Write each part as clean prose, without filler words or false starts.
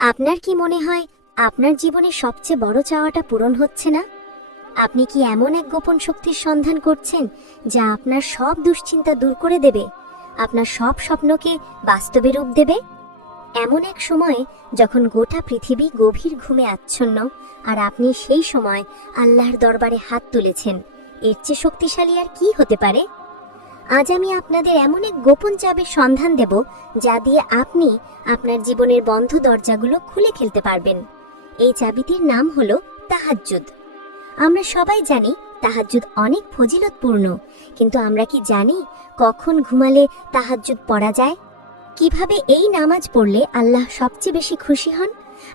আপনার কি মনে হয় আপনার জীবনে সবচেয়ে বড় চাওয়াটা পূরণ হচ্ছে না? আপনি কি এমন এক গোপন শক্তির সন্ধান করছেন যা আপনার সব দুশ্চিন্তা দূর করে দেবে, আপনার সব স্বপ্নকে বাস্তবে রূপ দেবে? এমন এক সময়ে যখন গোটা পৃথিবী গভীর ঘুমে আচ্ছন্ন আর আপনি সেই সময় আল্লাহর দরবারে হাত তুলেছেন, এর চেয়ে শক্তিশালী আর কি হতে পারে? আজ আমি আপনাদের এমন এক গোপন চাবির সন্ধান দেব যা দিয়ে আপনি আপনার জীবনের বন্ধ দরজাগুলো খুলে ফেলতে পারবেন। এই চাবিটির নাম হলো তাহাজ্জুদ। আমরা সবাই জানি তাহাজ্জুদ অনেক ফজিলতপূর্ণ, কিন্তু আমরা কি জানি কখন ঘুমালে তাহাজ্জুদ পড়া যায়? কিভাবে এই নামাজ পড়লে আল্লাহ সবচেয়ে বেশি খুশি হন,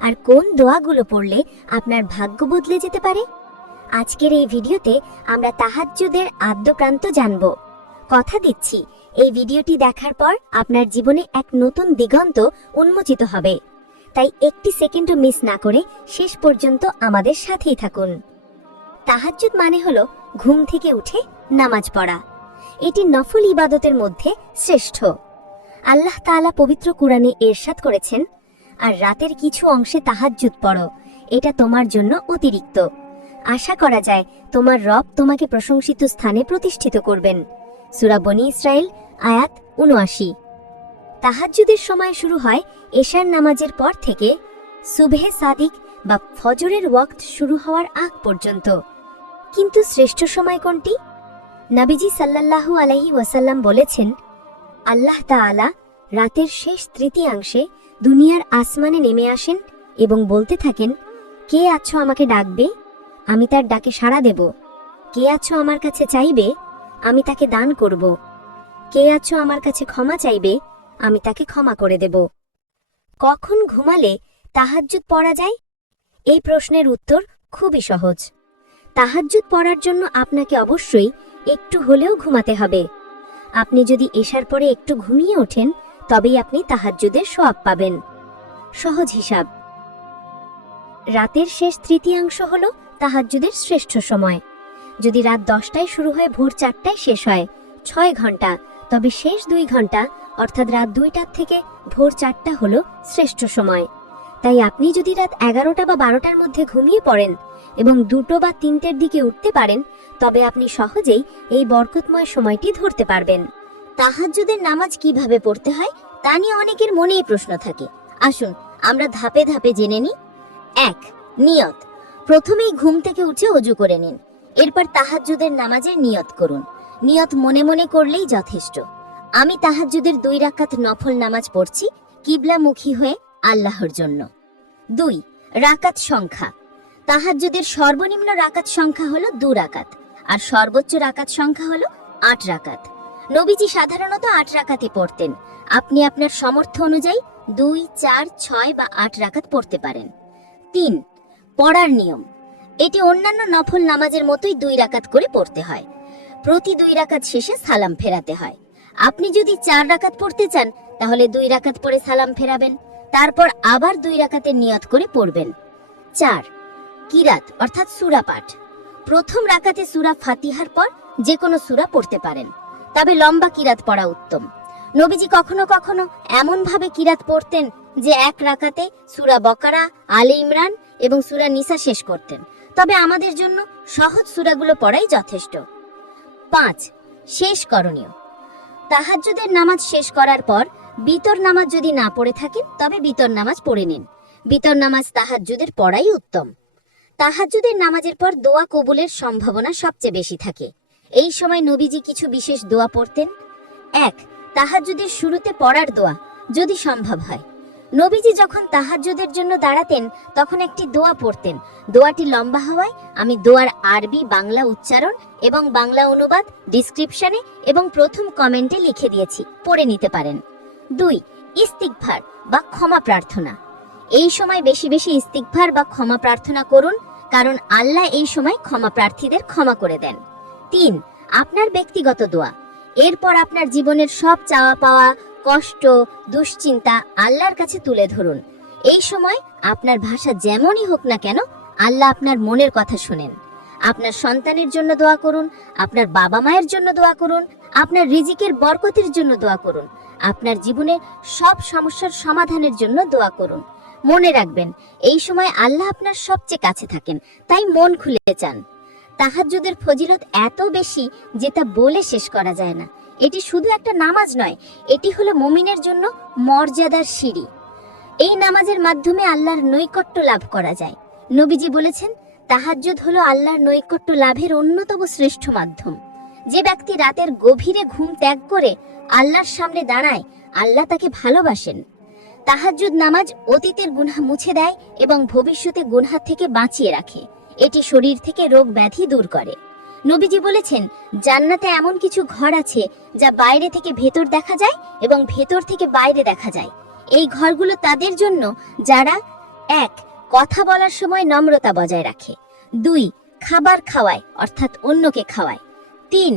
আর কোন দোয়াগুলো পড়লে আপনার ভাগ্য বদলে যেতে পারে? আজকের এই ভিডিওতে আমরা তাহাজ্জুদের আদ্যপ্রান্ত জানব। কথা দিচ্ছি, এই ভিডিওটি দেখার পর আপনার জীবনে এক নতুন দিগন্ত উন্মোচিত হবে। তাই একটি সেকেন্ডও মিস না করে শেষ পর্যন্ত আমাদের সাথেই থাকুন। তাহাজ্জুদ মানে হলো ঘুম থেকে উঠে নামাজ পড়া। এটি নফল ইবাদতের মধ্যে শ্রেষ্ঠ। আল্লাহ তাআলা পবিত্র কুরআনে ইরশাদ করেছেন, আর রাতের কিছু অংশে তাহাজ্জুদ পড়ো, এটা তোমার জন্য অতিরিক্ত। আশা করা যায় তোমার রব তোমাকে প্রশংসিত স্থানে প্রতিষ্ঠিত করবেন। সূরা বনী ইসরাইল আয়াত ৭৯। তাহাজ্জুদের সময় শুরু হয় এশার নামাজের পর থেকে সুবহে সাদিক বা ফজরের ওয়াক্ত শুরু হওয়ার আগ পর্যন্ত। কিন্তু শ্রেষ্ঠ সময় কোনটি? নবীজি সাল্লাল্লাহু আলাইহি ওয়াসাল্লাম বলেছেন, আল্লাহ তাআলা রাতের শেষ তৃতীয়াংশে দুনিয়ার আসমানে নেমে আসেন এবং বলতে থাকেন, কে আছো আমাকে ডাকবে, আমি তার ডাকে সাড়া দেব। কে আছো আমার কাছে চাইবে, আমি তাকে দান করব। কে আছো আমার কাছে ক্ষমা চাইবে, আমি তাকে ক্ষমা করে দেব। কখন ঘুমালে তাহাজ্জুদ পড়া যায়? এই প্রশ্নের উত্তর খুবই সহজ। তাহাজ্জুদ পড়ার জন্য আপনাকে অবশ্যই একটু হলেও ঘুমাতে হবে। আপনি যদি এশার পরে একটু ঘুমিয়ে ওঠেন, তবেই আপনি তাহাজ্জুদের সওয়াব পাবেন। সহজ হিসাব, রাতের শেষ তৃতীয়াংশ হলো তাহাজ্জুদের শ্রেষ্ঠ সময়। যদি রাত 10টায় শুরু হয়ে ভোর 4টায় শেষ হয়, 6 ঘন্টা, তবে শেষ 2 ঘন্টা অর্থাৎ রাত 2টা থেকে ভোর 4টা হলো শ্রেষ্ঠ সময়। তাই আপনি যদি রাত 11টা বা 12টার মধ্যে ঘুমিয়ে পড়েন এবং 2টো বা 3টের দিকে উঠতে পারেন, তবে আপনি সহজেই এই বরকতময় সময়টি ধরতে পারবেন। তাহাজ্জুদের নামাজ কিভাবে পড়তে হয় তা নিয়ে অনেকের মনেই প্রশ্ন থাকে। আসুন আমরা ধাপে ধাপে জেনে নিই। 1. নিয়ত। প্রথমেই ঘুম থেকে উঠে ওযু করে নিন। এরপর তাহাজ্জুদের নামাজের নিয়ত করুন। নিয়ত মনে মনে করলেই যথেষ্ট। আমি তাহাজ্জুদের 2 রাকাত নফল নামাজ পড়ছি কিবলামুখী হয়ে আল্লাহর জন্য। 2. রাকাত সংখ্যা। তাহাজ্জুদের সর্বনিম্ন রাকাত সংখ্যা হলো 2 রাকাত, আর সর্বোচ্চ রাকাত সংখ্যা হলো 8 রাকাত। নবীজি সাধারণত 8 রাকাতই পড়তেন। আপনি আপনার সামর্থ্য অনুযায়ী 2, 4, 6 বা 8 রাকাত পড়তে পারেন। 3. পড়ার নিয়ম। এটি অন্যান্য নফল নামাজের মতোই 2 রাকাত করে পড়তে হয়। প্রতি 2 রাকাত শেষে সালাম ফেরাতে হয়। আপনি যদি 4 রাকাত পড়তে চান, তাহলে 2 রাকাত পড়ে সালাম ফেরাবেন, তারপর আবার 2 রাকাতের নিয়ত করে পড়বেন। 4. কিরাত অর্থাৎ সূরা পাঠ। প্রথম রাকাতে সূরা ফাতিহার পর যে কোনো সূরা পড়তে পারেন, তবে লম্বা কিরাত পড়া উত্তম। নবীজি কখনো কখনো এমন ভাবে কিরাত পড়তেন যে এক রাকাতে সূরা বকরা, আলে ইমরান এবং সূরা নিসা শেষ করতেন, তবে আমাদের জন্য সহজ সূরাগুলো পড়াই যথেষ্ট। 5. শেষ করণীয়। তাহাজ্জুদের নামাজ শেষ করার পর বিতর নামাজ যদি না পড়ে থাকেন, তবে বিতর নামাজ পড়ে নিন। বিতর নামাজ তাহাজ্জুদের পড়াই উত্তম। তাহাজ্জুদের নামাজের পর দোয়া কবুলের সম্ভাবনা সবচেয়ে বেশি থাকে। এই সময় নবীজি কিছু বিশেষ দোয়া পড়তেন। 1. তাহাজ্জুদের শুরুতে পড়ার দোয়া, যদি সম্ভব হয়। নবীজি যখন তাহাজ্জুদের জন্য দাঁড়াতেন, তখন একটি দোয়া পড়তেন। দোয়াটি লম্বা হওয়ায় আমি দোয়ার আরবি বাংলা উচ্চারণ এবং বাংলা অনুবাদ ডিসক্রিপশনে এবং প্রথম কমেন্টে লিখে দিয়েছি, পড়ে নিতে পারেন। 2. ইস্তিগফার বা ক্ষমা প্রার্থনা। এই সময় বেশি বেশি ইস্তিগফার বা ক্ষমা প্রার্থনা করুন, কারণ আল্লাহ এই সময় ক্ষমা প্রার্থীদের ক্ষমা করে দেন। 3. আপনার ব্যক্তিগত দোয়া। এরপর আপনার জীবনের সব চাওয়া পাওয়া, কষ্ট, দুশ্চিন্তা আল্লাহর কাছে তুলে ধরুন। এই সময় আপনার ভাষা যেমনই হোক না কেন, আল্লাহ আপনার মনের কথা শুনেন। আপনার সন্তানের জন্য দোয়া করুন, আপনার বাবা মায়ের জন্য দোয়া করুন, আপনার রিজিকের বরকতের জন্য দোয়া করুন, আপনার জীবনের সব সমস্যার সমাধানের জন্য দোয়া করুন। মনে রাখবেন, এই সময় আল্লাহ আপনার সবচেয়ে কাছে থাকেন, তাই মন খুলে চান। তাহাজ্জুদের ফজিলত এত বেশি যে তা বলে শেষ করা যায় না। এটি শুধু একটা নামাজ নয়, এটি হলো মুমিনের জন্য মর্যাদার সিঁড়ি। এই নামাজের মাধ্যমে আল্লাহর নৈকট্য লাভ করা যায়। নবীজি বলেছেন, তাহাজ্জুদ হলো আল্লাহর নৈকট্য লাভের অন্যতম শ্রেষ্ঠ মাধ্যম। যে ব্যক্তি রাতের গভীরে ঘুম ত্যাগ করে আল্লাহর সামনে দাঁড়ায়, আল্লাহ তাকে ভালোবাসেন। তাহাজ্জুদ নামাজ অতীতের গুনাহ মুছে দেয় এবং ভবিষ্যতে গুনাহ থেকে বাঁচিয়ে রাখে। এটি শরীর থেকে রোগ ব্যাধি দূর করে। নবীজি বলেছেন, জান্নাতে এমন কিছু ঘর আছে যা বাইরে থেকে ভেতর দেখা যায় এবং ভেতর থেকে বাইরে দেখা যায়। এই ঘরগুলো তাদের জন্য যারা 1. কথা বলার সময় নম্রতা বজায় রাখে, 2. খাবার খাওয়ায় অর্থাৎ অন্যকে খাওয়ায়, 3.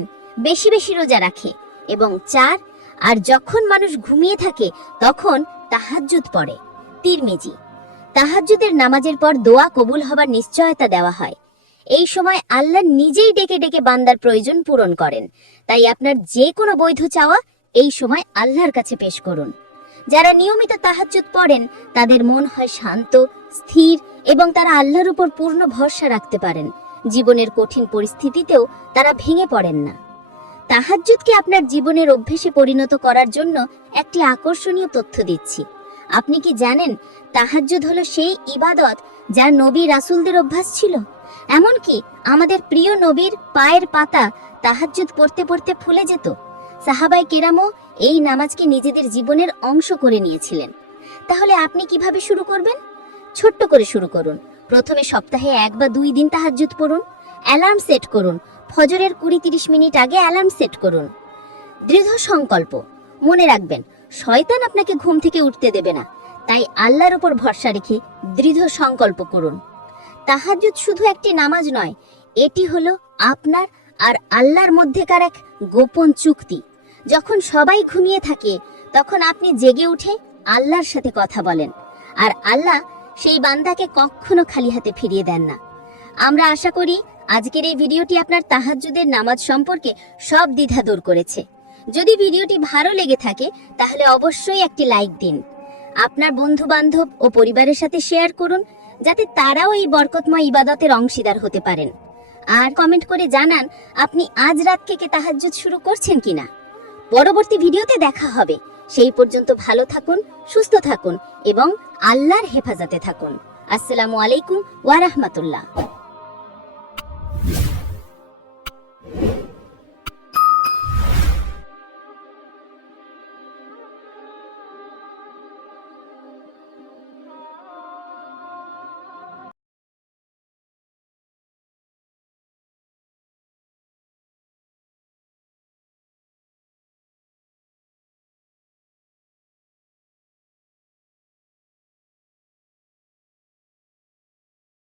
বেশি বেশি রোজা রাখে এবং 4. আর যখন মানুষ ঘুমিয়ে থাকে তখন তাহাজ্জুদ পড়ে। তিরমিজি। তাহাজ্জুদের নামাজের পর দোয়া কবুল হবার নিশ্চয়তা দেওয়া হয়। এই সময় আল্লাহ নিজেই ডেকে ডেকে বান্দার প্রয়োজন পূরণ করেন। তাই আপনার যে কোনো বৈধ চাওয়া এই সময় আল্লাহর কাছে পেশ করুন। যারা নিয়মিত তাহাজ্জুদ পড়েন তাদের মন হয় শান্ত, স্থির এবং তারা আল্লাহর উপর পূর্ণ ভরসা রাখতে পারেন। জীবনের কঠিন পরিস্থিতিতেও তারা ভেঙে পড়েন না। তাহাজ্জুদকে আপনার জীবনের অভ্যেসে পরিণত করার জন্য একটি আকর্ষণীয় তথ্য দিচ্ছি। আপনি কি জানেন, তাহাজ্জুদ হলো সেই ইবাদত যা নবী রাসূলদের অভ্যাস ছিল। এমনকি আমাদের প্রিয় নবীর পায়ের পাতা তাহাজ্জুদ পড়তে পড়তে ফুলে যেত। সাহাবায়ে কেরামও এই নামাজকে নিজেদের জীবনের অংশ করে নিয়েছিলেন। তাহলে আপনি কিভাবে শুরু করবেন? ছোট্ট করে শুরু করুন। প্রথমে সপ্তাহে 1 বা 2 দিন তাহাজ্জুদ পড়ুন। অ্যালার্ম সেট করুন। ফজরের 20-30 মিনিট আগে অ্যালার্ম সেট করুন। দৃঢ় সংকল্প। মনে রাখবেন, শয়তান আপনাকে ঘুম থেকে উঠতে দেবে না। তাই আল্লাহর উপর ভরসা রেখে দৃঢ় সংকল্প করুন। তাহাজ্জুদ শুধু একটি নামাজ নয়, এটি হলো আপনার আর আল্লাহর মধ্যেকার এক গোপন চুক্তি। যখন সবাই ঘুমিয়ে থাকে তখন আপনি জেগে উঠে আল্লাহর সাথে কথা বলেন, আর আল্লাহ সেই বান্দাকে কখনো খালি হাতে ফিরিয়ে দেন না। আমরা আশা করি আজকের এই ভিডিওটি আপনার তাহাজ্জুদের নামাজ সম্পর্কে সব দ্বিধা দূর করেছে। যদি ভিডিওটি ভালো লেগে থাকে তাহলে অবশ্যই একটি লাইক দিন। আপনার বন্ধু বান্ধব ও পরিবারের সাথে শেয়ার করুন, যাতে তারাও এই বরকতময় ইবাদতের অংশীদার হতে পারেন। আর কমেন্ট করে জানান আপনি আজ রাত থেকে তাহাজ্জুদ শুরু করছেন কিনা। পরবর্তী ভিডিওতে দেখা হবে। সেই পর্যন্ত ভালো থাকুন, সুস্থ থাকুন এবং আল্লাহর হেফাজতে থাকুন। আসসালামু আলাইকুম ওয়া রাহমাতুল্লাহ।